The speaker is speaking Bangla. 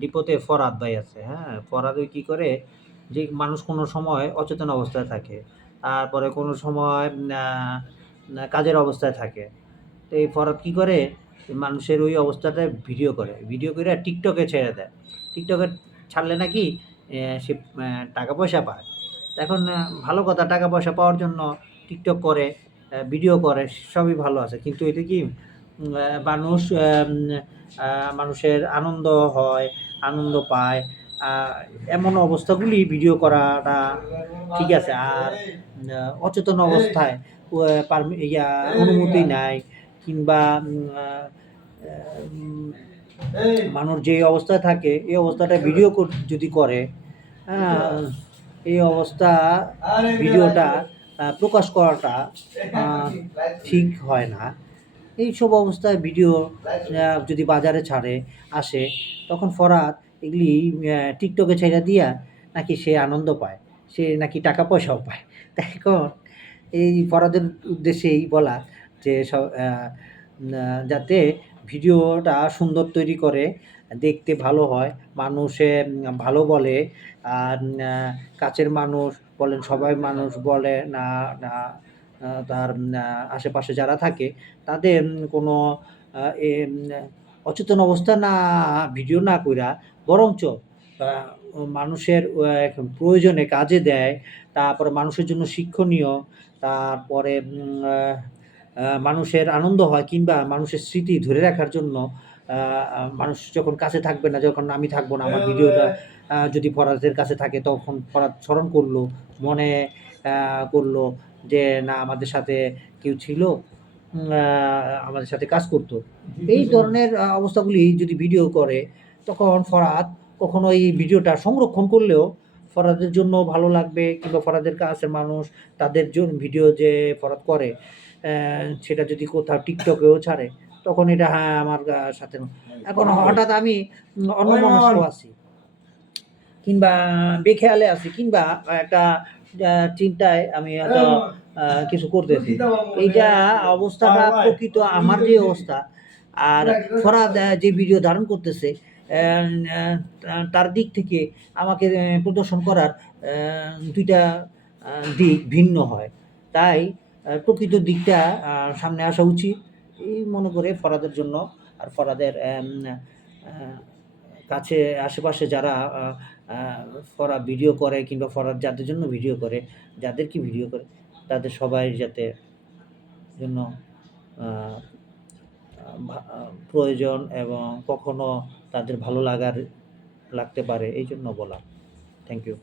ডিপোতে ফরহাদ ভাই আছে, হ্যাঁ? ফরহাদ ওই কী করে, যে মানুষ কোনো সময় অচেতন অবস্থায় থাকে। তারপরে কোনো সময় আ না কাজের অবস্থায় থাকে। তো এই ফরহাদ কী করে, মানুষের ওই অবস্থাটা ভিডিও করে। ভিডিও কইরা টিকটকে ছেড়ে দেয়। টিকটকে ছাড়লে নাকি সে টাকা পয়সা পায়। তো এখন ভালো কথা, টাকা পয়সা পাওয়ার জন্য টিকটক করে, ভিডিও করে, সবই ভালো আছে। কিন্তু এটা কি মানুষ মানুষের আনন্দ হয়, আনন্দ পায়। আ এমন অবস্থাগুলি ভিডিও করাটা ঠিক আছে। আর অচেতন অবস্থায় ও অনুমতি নাই, কিংবা উম মানুষ যে অবস্থায় থাকে এই অবস্থাটা ভিডিও যদি করে, হ্যাঁ? এই অবস্থা ভিডিওটা প্রকাশ করাটা আ ঠিক হয় না। এইসব অবস্থায় ভিডিও যদি বাজারে আসে, তখন ফরহাদ এগুলি টিকটকে ছাইড়া দিয়া নাকি সে আনন্দ পায়। সে নাকি টাকা পয়সাও পায়। তা এখন এই ফরহাদের উদ্দেশ্যেই বলা যে না যাতে ভিডিওটা সুন্দর তৈরি করে, দেখতে ভালো হয়, মানুষে ভালো বলে। আর কাছের মানুষ বলেন, সবাই মানুষ বলে না, না তার আশেপাশে যারা থাকে তাদের কোনো আ এম অচেতন অবস্থা ভিডিও না কইরা, বরঞ্চ আ মানুষের প্রয়োজনে কাজে দেয়। তারপরে মানুষের জন্য শিক্ষণীয়, তারপরে আ আ মানুষের আনন্দ হয়, কিংবা মানুষের স্মৃতি ধরে রাখার জন্য আ আ মানুষ যখন কাছে থাকবে না, যখন আমি থাকবো না, আমার ভিডিওটা যদি ফরহাদের কাছে থাকে, তখন ফরহাদ স্মরণ করলো, মনে আ করলো যে না, আমাদের সাথে কেউ ছিল, আ আমাদের সাথে কাজ করত। এই ধরনের অবস্থাগুলি যদি ভিডিও করে, তখন ফরহাদ কখনো এই ভিডিওটা সংরক্ষণ করলেও ফরহাদের জন্য ভালো লাগবে, কিংবা ফরহাদের কাছের মানুষ, তাদের ভিডিও যে ফরহাদ করে, সেটা যদি কোথাও টিকটকেও ছাড়ে, তখন এটা হ্যাঁ, আমার সাথে এখন হঠাৎ আমি অন্যমনস্ক আছি, কিংবা বেখেয়ালে আছি, কিংবা একটা চিন্তায় আমি হয়তো কিছু করতেছি। এইটা অবস্থাটা প্রকৃত আমার যে অবস্থা, আর ফরহাদ যে ভিডিও ধারণ করতেছে, তার দিক থেকে আমাকে প্রদর্শন করার ২ টা আ দিক ভিন্ন হয়। তাই প্রকৃত দিকটা সামনে আসা উচিত। এই মনে করে ফরহাদের জন্য, আর ফরহাদের আ কাছে আশেপাশে যারা আ আ ফরহাদ ভিডিও করে, কিংবা ফরহাদ যাদের জন্য ভিডিও করে, যাদেরকে ভিডিও করে, তাদের সবাই যাতে জন্য আ আ ভা আ প্রয়োজন, এবং কখনো তাদের ভালো লাগতে পারে, এইজন্য বলা। Thank you.